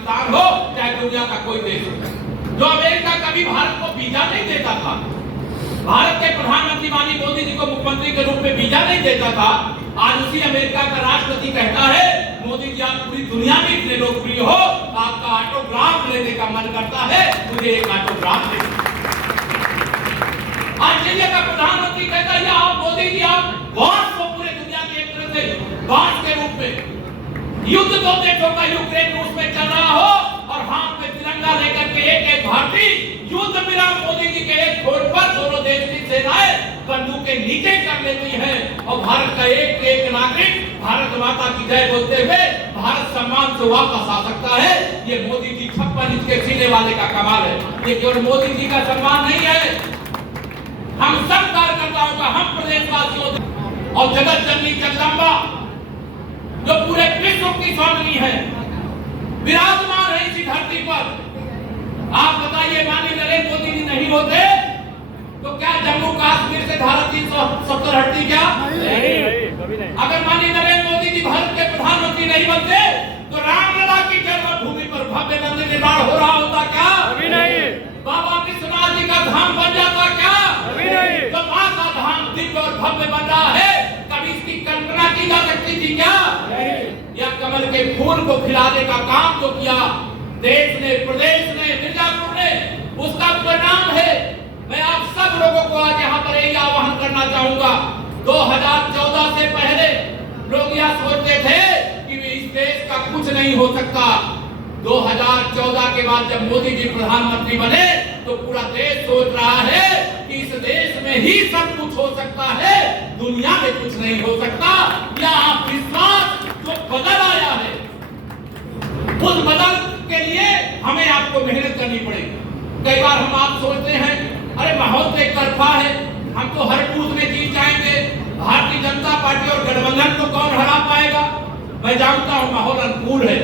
पाकिस्तान हो चाहे दुनिया का कोई देश हो। जो अमेरिका कभी भारत को वीजा नहीं देता था, भारत के प्रधानमंत्री माननीय मोदी जी को मुख्यमंत्री के रूप में वीजा नहीं देता था, आज उसी अमेरिका का राष्ट्रपति कहता है मोदी जी आप पूरी दुनिया में इतने लोकप्रिय हो, आपका ऑटोग्राफ लेने का मन करता है, मुझे एक ऑटोग्राफ दे। आज इंडिया का प्रधानमंत्री कहता है आप मोदी जी आप बॉस को पूरे दुनिया के एक तरह से बॉस के रूप में युद्ध दो देशों का यूक्रेन रूस में चल रहा हो और हाथ में तिरंगा लेकर के एक भारतीय युद्ध विराम मोदी जी के एक छोर पर दोनों देश की सेनाएं बंदूकें नीचे कर लेती हैं और भारत का एक नागरिक भारत माता की जय बोलते हुए भारत सम्मान से वापस आ सकता है। ये मोदी जी 56 इंच के सीने वाले का कमाल है। ये केवल मोदी जी का सम्मान नहीं है, हम सब कार्यकर्ताओं का, हम प्रदेशवासियों और जगत जननी जगदम्बा जो पूरे विश्व की स्वामिनी है, विराजमान है इसी धरती पर। आप बताइए माननीय नरेंद्र मोदी जी नहीं होते तो क्या जम्मू कश्मीर से धारा 370 हटती क्या? अगर माननीय नरेंद्र मोदी जी भारत के प्रधानमंत्री नहीं बनते तो रामलला की जन्मभूमि पर भव्य मंदिर निर्माण हो रहा होता क्या? बाबा विश्वनाथ जी का धाम बन जाता क्या? तो मां का धाम दिव्य और भव्य बन रहा है, कभी इसकी कल्पना की जा सकती थी क्या? या कमल के फूल को खिलाने का काम जो किया देश ने, प्रदेश ने, मिर्जापुर ने, उसका परिणाम है। मैं आप सब लोगों को आज यहाँ पर यही आह्वान करना चाहूंगा, 2014 से पहले लोग यह सोचते थे कि इस देश का कुछ नहीं हो सकता। 2014 के बाद जब मोदी जी प्रधानमंत्री बने तो पूरा देश सोच रहा है कि इस देश में ही सब कुछ हो सकता है, दुनिया में कुछ नहीं हो सकता। यह विश्वास जो बदल आया है, उस बदल के लिए हमें आपको मेहनत करनी पड़ेगी। कई बार हम आप सोचते हैं अरे माहौल तो एक तरफा है, हम तो हर बूथ में जीत जाएंगे, भारतीय जनता पार्टी और गठबंधन को कौन हरा पाएगा। मैं जानता हूं माहौल अनुकूल है,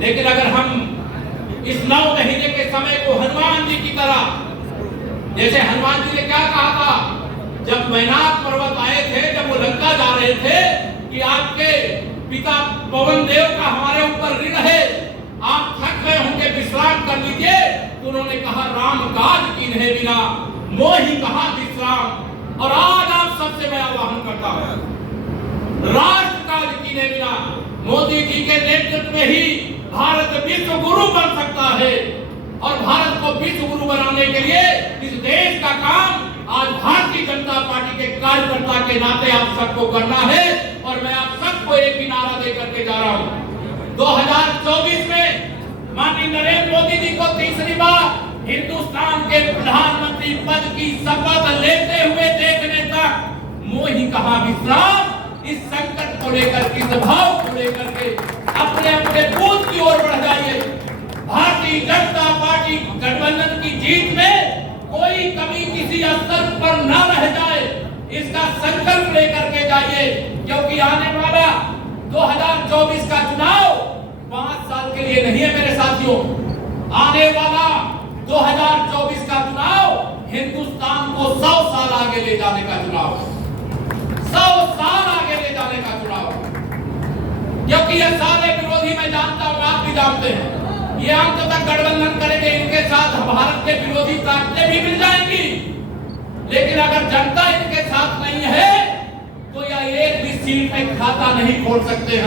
लेकिन अगर हम इस 9 महीने के समय को हनुमान जी की तरह, जैसे हनुमान जी ने क्या कहा था जब मैनाक पर्वत आए थे, जब वो लंका जा रहे थे कि आपके पिता पवन देव का हमारे ऊपर ऋण है, आप थक गए होंगे, विश्राम कर लीजिए। तो उन्होंने कहा राम काज कीन्हे बिना मोहि कहां विश्राम। और आज आप सबसे मैं आह्वान करता हूं, राष्ट्र काज कीन्हे बिना मोदी जी के नेतृत्व में ही भारत विश्व गुरु बन सकता है। और भारत को विश्व गुरु बनाने के लिए इस देश का काम आज भारतीय जनता पार्टी के कार्यकर्ता के नाते आप सबको करना है। और मैं आप सबको एक ही नारा देकर के जा रहा हूं, 2024 में माननीय नरेंद्र मोदी जी को तीसरी बार हिंदुस्तान के प्रधानमंत्री पद की शपथ लेते हुए देखने तक मोहि कहां विश्राम, इस संकट को लेकर, इस भाव को लेकर के अपने अपने बूथ की ओर बढ़ जाइए। भारतीय जनता पार्टी गठबंधन की जीत में कोई कमी किसी स्तर पर न रह जाए, इसका संकल्प लेकर के जाइए। क्योंकि आने वाला 2024 का चुनाव 5 साल के लिए नहीं है मेरे साथियों, आने वाला 2024 का चुनाव हिंदुस्तान को 100 साल आगे ले जाने का चुनाव है, 100 साल आगे ले जाने का चुनाव। क्योंकि ये सारे विरोधी मैं जानता हूं, आप भी जानते हैं, ये अंत तक गठबंधन करेंगे, इनके साथ भारत के विरोधी ताकतें भी मिल जाएंगी। लेकिन अगर जनता इनके साथ नहीं है तो यह एक भी सीट में खाता नहीं खोल सकते हैं।